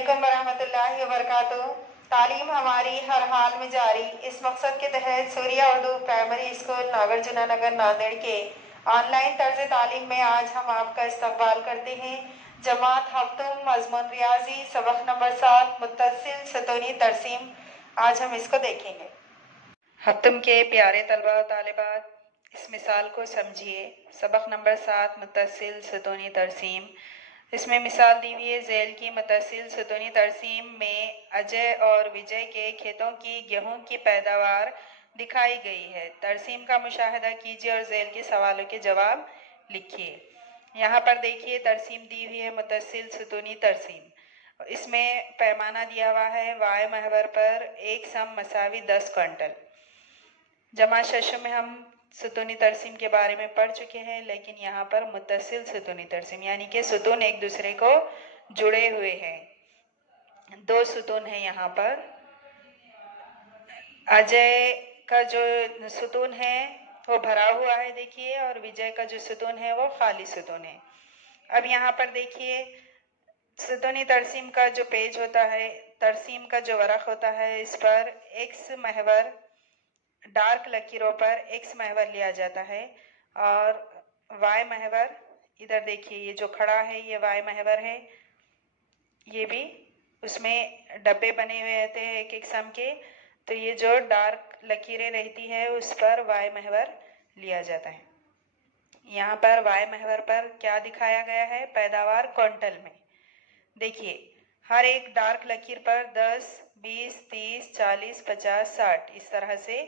अस्सलामुअलैकुम वरहमतुल्लाहि वबरकातुहू। तालीम हमारी हर हाल में जारी, इस मकसद के तहत सूर्या उर्दू प्राइमरी स्कूल नागरजुना नगर नांदेड़ के ऑनलाइन तर्ज तालीम में आज हम आपका इस्तकबाल करते हैं। जमात हफ्तुम मजमून रियाजी सबक नंबर 7 मुत्तसिल सतूनी तरसीम। आज हम इसको देखेंगे। हफ्तुम के प्यारे तलबा और तालिबात, इस मिसाल को समझिए। सबक नंबर 7 मुत्तसिल सतूनी तरसीम। इसमें मिसाल दी हुई है। झेल की मुत्तसिल सतूनी तरसीम में अजय और विजय के खेतों की गेहूं की पैदावार दिखाई गई है। तरसीम का मुशाहिदा कीजिए और झेल के सवालों के जवाब लिखिए। यहाँ पर देखिए तरसीम दी हुई है, मुत्तसिल सतूनी तरसीम। इसमें पैमाना दिया हुआ है वाय महवर पर एक सम मसावी 10 क्विंटल। जमा शशो में हम सतूनी तरसीम के बारे में पढ़ चुके हैं, लेकिन यहाँ पर मुत्तसिल सतूनी तरसीम यानी कि सतून एक दूसरे को जुड़े हुए हैं। 2 सतून है यहाँ पर। अजय का जो सतून है वो भरा हुआ है देखिए, और विजय का जो सतून है वो खाली सतून है। अब यहाँ पर देखिए सतूनी तरसीम का जो पेज होता है, तरसीम का जो वरक होता है, इस पर एक्स महवर डार्क लकीरों पर एक्स महवर लिया जाता है और वाई महवर इधर देखिए, ये जो खड़ा है ये वाई महवर है। ये भी उसमें डब्बे बने हुए रहते हैं एक एक सम के, तो ये जो डार्क लकीरें रहती है उस पर वाई महवर लिया जाता है। यहाँ पर वाई महवर पर क्या दिखाया गया है? पैदावार क्विंटल में। देखिए हर एक डार्क लकीर पर 10, 20, 30, 40, 50, 60 इस तरह से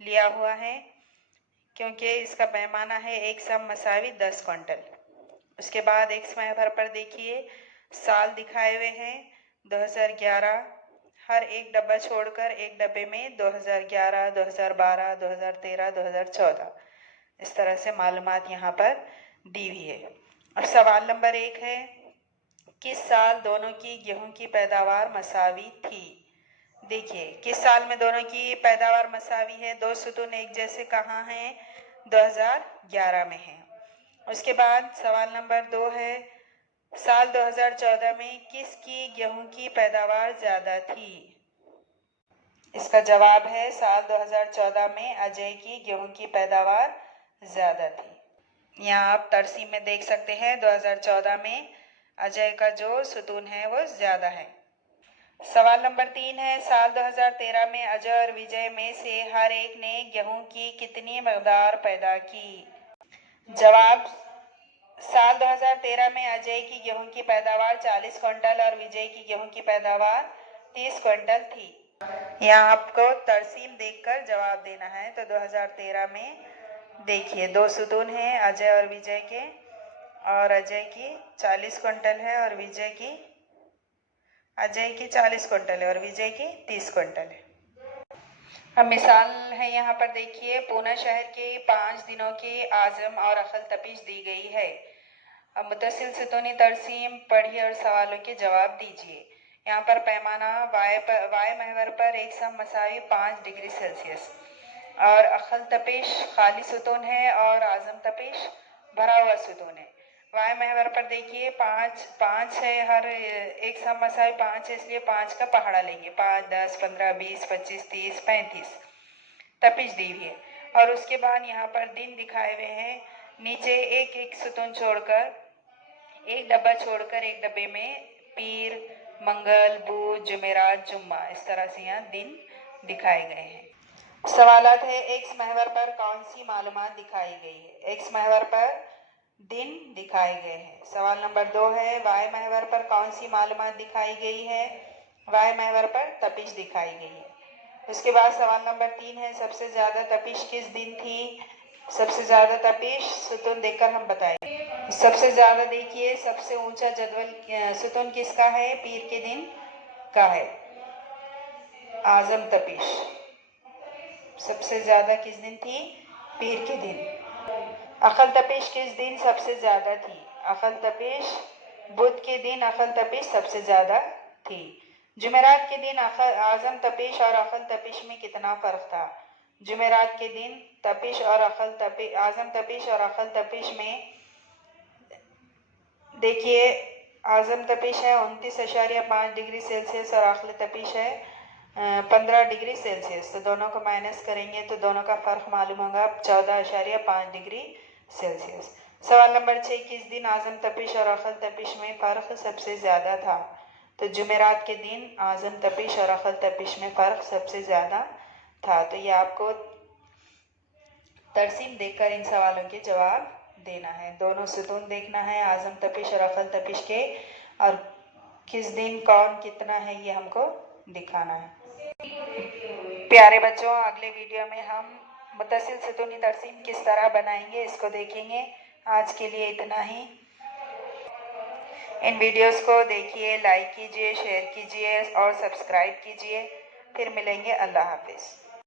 लिया हुआ है, क्योंकि इसका पैमाना है एक सम मसावी 10 क्विंटल। उसके बाद एक्स महवर पर देखिए साल दिखाए हुए हैं 2011। हर एक डब्बा छोड़कर एक डब्बे में 2011, 2012, 2013, 2014 इस तरह से मालूमात यहाँ पर दी हुई है। अब सवाल नंबर 1 है, किस साल दोनों की गेहूं की पैदावार मसावी थी? देखिए किस साल में दोनों की पैदावार मसावी है? 2 सतून एक जैसे कहाँ हैं? 2011 में है। उसके बाद सवाल नंबर 2 है, साल 2014 में किसकी गेहूं की पैदावार ज्यादा थी? इसका जवाब है साल 2014 में अजय की गेहूं की पैदावार ज्यादा थी। यहाँ आप तरसीम में देख सकते हैं 2014 में अजय का जो सतून है वो ज्यादा है। सवाल नंबर 3 है, साल 2013 में अजय और विजय में से हर एक ने गेहूं की कितनी मकदार पैदा की? जवाब, साल 2013 में अजय की गेहूं की पैदावार 40 क्विंटल और विजय की गेहूं की पैदावार 30 क्विंटल थी। यहाँ आपको तरसीम देखकर जवाब देना है। तो 2013 में देखिए 2 सतून हैं अजय और विजय के, और अजय की 40 क्विंटल है और विजय की 40 क्विंटल है और विजय की 30 क्विंटल है। अब मिसाल है यहाँ पर देखिए, पूना शहर के 5 दिनों की आज़म और अखल तपिश दी गई है। अब मुत्तसिल सतूनी तरसीम पढ़िए और सवालों के जवाब दीजिए। यहाँ पर पैमाना वाय महवर पर एक सम मसावी 5 डिग्री सेल्सियस और अखल तपिश खाली सतून है और आज़म तपिश भरा हुआ सतून है। वाय महवर पर देखिए 5 है, हर एक सम मसावी 5 है, इसलिए 5 का पहाड़ा लेंगे। 5, 10, 15, 20, 25, 30, 35 तपिश दी हुई है। और उसके बाद यहाँ पर दिन दिखाए हुए हैं। नीचे एक एक सतून छोड़कर एक डब्बा छोड़कर एक डब्बे में पीर, मंगल, बुध, जुमेरात, जुम्मा इस तरह से यहाँ दिन दिखाए गए हैं। सवालात है, एक्स महवर पर कौन सी मालूमात दिखाई गई है? एक्स महवर पर दिन दिखाए गए हैं। सवाल नंबर 2 है, वाय महवर पर कौन सी मालूमात दिखाई गई है? वाय महवर पर तपिश दिखाई गई है। उसके बाद सवाल नंबर 3 है, सबसे ज्यादा तपिश किस दिन थी? सबसे ज्यादा तपिश सतून देखकर हम बताएंगे। सबसे ज्यादा देखिए, सबसे ऊंचा जदवल सतून किसका है? पीर के दिन का है, आजम तपिश। सबसे ज्यादा किस दिन थी? पीर के दिन। अखल तपिश किस दिन सबसे ज्यादा थी? अखल तपिश बुध के दिन अखल तपिश सबसे ज्यादा थी। जुमेरात के दिन आजम तपिश और अखल तपिश में कितना फर्क था? जुमेरात के दिन तपिश और आजम तपिश और अखल तपिश में देखिए आज़म तपिश है 29.5 डिग्री सेल्सियस और आखिरी तपिश है 15 डिग्री सेल्सियस। तो दोनों को माइनस करेंगे तो दोनों का फ़र्क मालूम होगा 14.5 डिग्री सेल्सियस। सवाल नंबर 6, किस दिन आज़म तपिश और अखल तपिश में फ़र्क सबसे ज़्यादा था? तो जुमेरात के दिन आज़म तपिश और अखल तपिश में फ़र्क सबसे ज़्यादा था। तो ये आपको तरसीम देखकर इन सवालों के जवाब देना है। दोनों सुतून देखना है आज़म तपिश और अखल तपिश के, और किस दिन कौन कितना है ये हमको दिखाना है। प्यारे बच्चों, अगले वीडियो में हम मुत्तसिल सुतूनी तरसीम किस तरह बनाएंगे इसको देखेंगे। आज के लिए इतना ही। इन वीडियोस को देखिए, लाइक कीजिए, शेयर कीजिए और सब्सक्राइब कीजिए। फिर मिलेंगे। अल्लाह हाफिज़।